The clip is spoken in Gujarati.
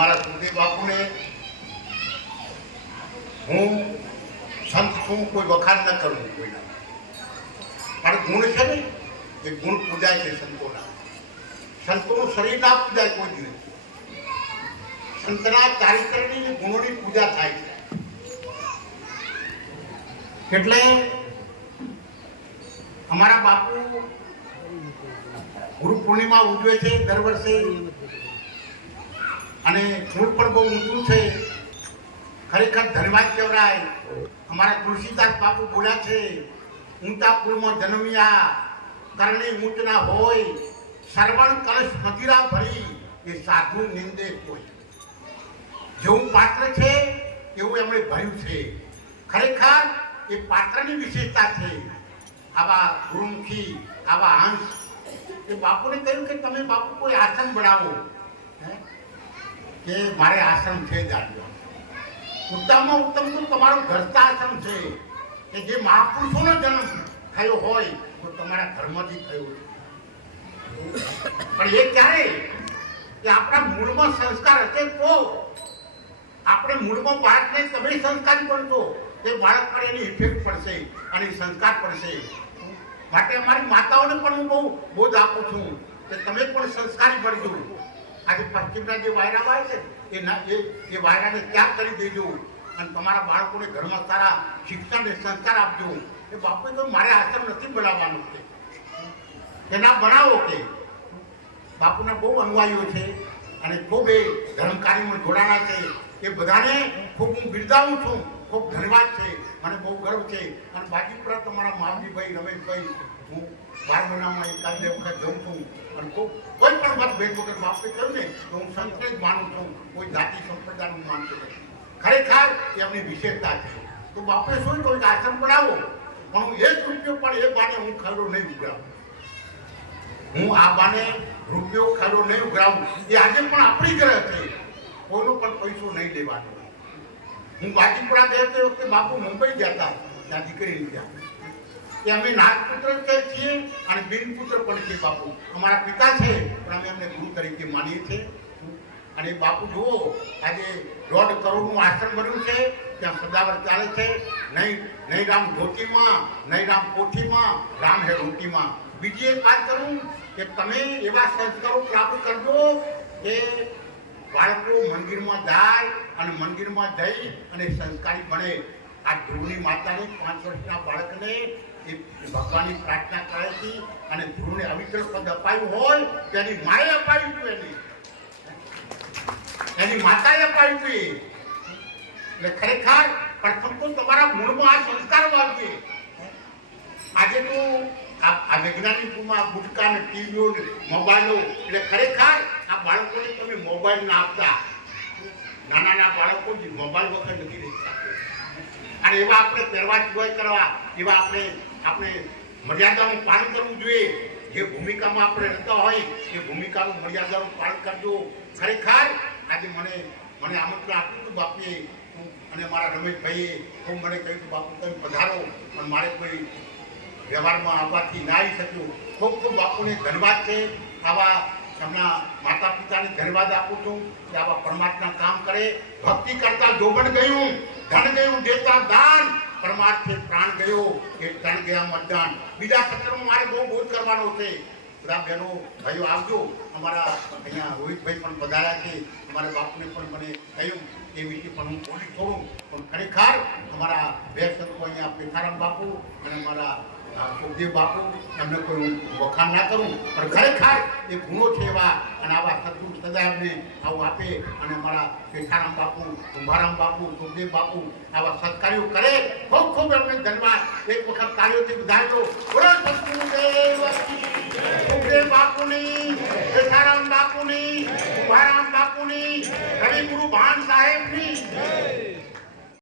અમારા સુરદેવ બાપુને હું સંત છું, કોઈ વખાણ ન કરું કોઈના. પણ ગુણ છે ને, એ ગુણ પૂજાય છે સંતોના. સંતોનું શરીર ના પૂજાય કોઈ દિવસ. સંતના ચારિત્રની ગુણોની પૂજા થાય છે. એટલે અમારા બાપુ ગુરુ પૂર્ણિમા ઉજવે છે દર વર્ષે. અને મૂળ પણ બહુ ઊંચું છે. ખરેખર ધન્યવાદ કહેવાય અમારા તુલસીદાસ બાપુ બોલ્યા છે ઊંચા કુળમાં જન્મ્યા કરણી ઊંચના હોય, શ્રવણ કલશ મતિરા ભરી, એ સાધુ નિંદે કોઈ. જેવું પાત્ર છે, એવું એમણે ભર્યું છે. ખરેખર એ પાત્રની વિશેષતા છે. આવા ગુરુમુખી, આવા હંસ એ બાપુને કહ્યું કે, તમે બાપુ કોઈ આસન બનાવો? કે મારે આશ્રમ છે જાણ્યો ઉત્તમમાં ઉત્તમ તો તમારું આશ્રમ છે. કે જે મહાપુરુષોનો જન્મ થયો હોય તો તમારા ઘરમાંથી થયો પણ એ ક્યારે? કે આપણા મૂળમાં સંસ્કાર હશે તો? આપણે મૂળમાં બાળકને તમે સંસ્કારી બનશો તે બાળક પર એની ઇફેક્ટ પડશે અને સંસ્કાર પડશે. માટે અમારી માતાઓને પણ હું બહુ બોધ આપું છું કે તમે પણ સંસ્કારી બનજો આજે પશ્ચિમના જે વાયરા હોય છે, એ એ એ વાયરાને ત્યાગ કરી દેજો. અને તમારા બાળકોને ઘરમાં સારા શિક્ષણને સંસ્કાર આપજો. એ બાપુએ તો મારે આશ્રમ નથી બનાવવાનું છે એના બનાવો કે. બાપુના બહુ અનુયાયીઓ છે અને ખૂબ એ ધર્મકારીમાં જોડાણા છે. એ બધાને ખૂબ હું બિરદાવું છું. ખૂબ ધન્યવાદ છે મને બહુ ગર્વ છે. અને બાકી પર તમારા માવજીભાઈ, રમેશભાઈ, હું બાર મહિનામાં એકાદ બે વખત જઉં છું અને ખૂબ કોઈ પણ મતભેદ વગર બાપે કહ્યું ને, તો હું સંતને જ માનું છું. કોઈ જાતિ સંપ્રદાયનું માનતો નથી ખરેખર એ એમની વિશેષતા છે. તો બાપે શું કહ્યું કે આશ્રમ બનાવો? પણ હું એક રૂપિયો પણ એ બાને હું ખરડો નહીં ઉઘરાવું. હું આ બાને રૂપિયો ખરો નહીં ઉઘરાવું. એ આજે પણ આપણી ગ્રહ છે. કોઈનો પણ પૈસો નહીં લેવાનો. હું બાજીપુરા ગયો તે વખતે બાપુ મુંબઈ ગયા હતા. ત્યાં દીકરી ત્યાં કે અમે નાગપુત્ર કે છીએ અને બિનપુત્ર પણ છીએ બાપુ. અમારા પિતા છે, પણ અમે અમને ગુરુ તરીકે માનીએ છીએ. અને બાપુ જુઓ, આજે દોઢ કરોડનું આશ્રમ બન્યું છે, ત્યાં સદાવર ચાલે છે. નહીં નહીં રામ ધોતીમાં નહીં રામ કોઠીમાં રામ હે રોટીમાં. બીજી એક વાત કરું કે તમે એવા સંસ્કારો પ્રાપ્ત કરજો કે બાળકો મંદિરમાં જાય અને મંદિરમાં જઈ અને સંસ્કારી બને. આ ધ્રુવની માતાને પાંચ વર્ષના બાળકને એ ભગવાનની પ્રાર્થના કરે છે અને ધ્રુવને અવિત્ર પદ અપાયું હોય તેની માએ અપાયું હતું એને. એની માતાએ અપાયું હતું એટલે ખરેખર પ્રથમ તો તમારા મૂળમાં આ સંસ્કાર વાવીએ આજે તો આ વૈજ્ઞાનિકોમાં ગુટકા ને ટીવીઓ મોબાઈલો, એટલે ખરેખર બાળકોને તમે મોબાઈલ ના આપતા. નાના નાના બાળકો જે મોબાઈલ વગર નથી રહી શકતા અને એવા આપણે પહેરવા સિવાય કરવા, એવા આપણે આપણે મર્યાદાનું પાલન કરવું જોઈએ. જે ભૂમિકામાં આપણે રહેતા હોય, એ ભૂમિકાનું મર્યાદાનું પાલન કરજો. ખરેખર, આજે મને મને આમંત્રણ આપ્યું હતું બાપીએ. અને મારા રમેશભાઈએ, હું મને કહ્યું કે બાપુ, તમે પધારો, પણ મારે કોઈ વ્યવહારમાં આવવાથી ના આવી શક્યું. ખૂબ ખૂબ બાપુને ધન્યવાદ છે. આવા એમના માતા પિતાને ધન્યવાદ આપું છું કે આવા પરમાત્મા કામ કરે. ભક્તિ કરતા જોગણ ગયું, ધન ગયું, દેતા દાન. પરમાર્થે પ્રાણ ગયો, એ તણ ગયા મતદાન બીજા સત્રમાં મારે બહુ બોધ કરવાનો છે. બધા બહેનો ભાઈઓ, આવજો. અમારા અહીંયા રોહિતભાઈ પણ પધાર્યા છે. અમારા બાપુને પણ મને કહ્યું એ વિશે પણ હું બોલી થોડું. પણ ખરેખર અમારા બે સંતો અહીંયા પેથારામ બાપુ અને અમારા અ, બાપુ એમને કોઈ હું વખાણ ના કરું પણ એ ગુણો છે અને આવા સદગુણ સદા એમને આવું આપે અને અમારા પેઠારામ બાપુ કુંભારામ બાપુ સુખદેવ બાપુ આવા સત્કાર્યો કરે. ખૂબ ખૂબ એમને ધન્યવાદ. એક વખત કાર્યોથી વધારજો સદગુરુદેવ